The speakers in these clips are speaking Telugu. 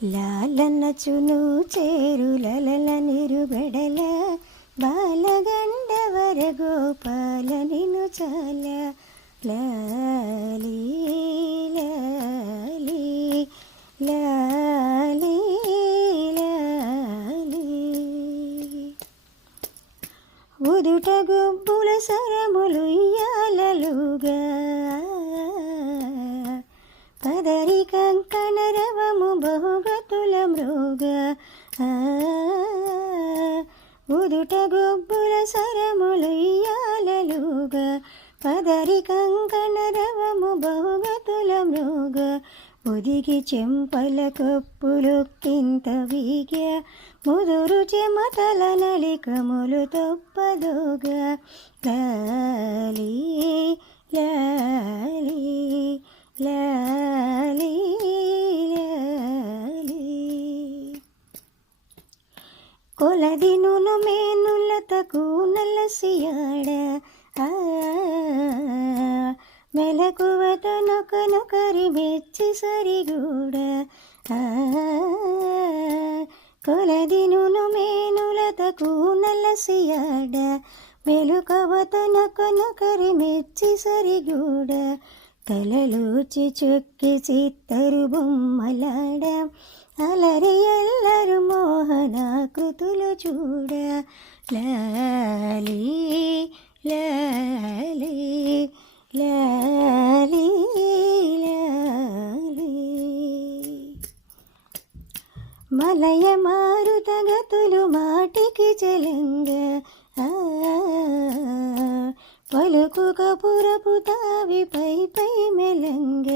లాలనచును చేరులల నిరుబెడల బాలగండవర గోపాల నిను చాల లాలి లాలి లాలి లాలి ఉదుట గుబ్బుల సరములు ఇయ్యాలలుగా పదరి కంకణ రవము బహుగతుల మృగ ఉదుట గుబ్బుల సరములు ఇయ్యాలలుగా పదరి కంకణ రవము బహుగతుల మృగ ఉదిగి చెంపల కప్పులొక్కింత వీగ ముదురు చెమటల నలికములు తొప్పదోగా లాలి లాలి లాలి లాలి కొలదినును మేనులతకు నలసియాడ మెలకువతనొకనొకరి మెచ్చి సరిగూడ కొలదినును మేనులతకు నలసియాడ మెలుకవతనొకనొకరి మెచ్చి సరిగూడ తలలోచి చొక్కి చిత్తరు బొమ్మలాడ అలరి ఎల్లరు మోహనాకృతులు చూడ లాలి లాలి లాలి లాలి మలయ మారుత గతులు మాటికి చెలంగ పలుకు కపురపు తావి పై పై మెలంగ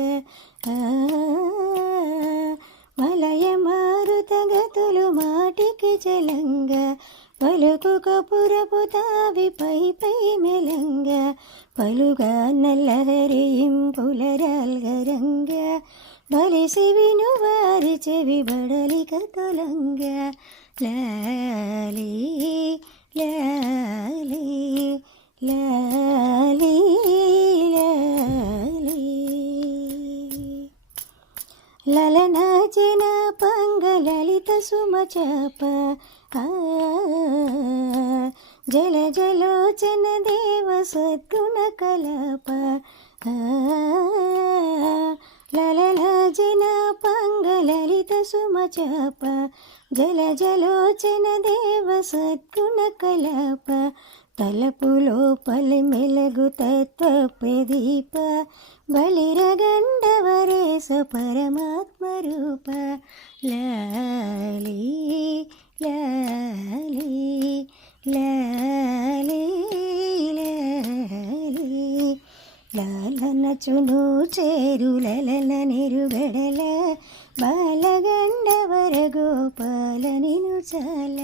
మలయ మారుత గతులు మాటికి చెలంగ పలుకు కపురపు తావి పై పై మెలంగ పలుగా నల్లహరింపులరాల్గరంగ బలిసి విను వారి చెవి బడలిక తొలంగ లాలి లాలి లాలి లాలి లలనాచిన పంగలలిత సుమచాప జల జలోచన దేవ సద్గుణ కలాప లలనాచిన పంగలలిత సుమచాప జల జలోచన దేవ సద్గుణ కలాప తలపులో పలి మెలగు తత్వ ప్రదీప బలిరగండవరేశ పరమాత్మ రూప లాలి లాలి లాలి లాలి లాలనచును చేరులల నిరుగడల బాలగండవర గోపాల నిను చాల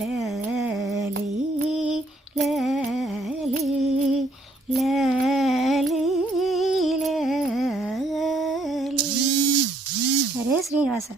లాలి లాలి లాలి లాలి. హరే శ్రీనివాస.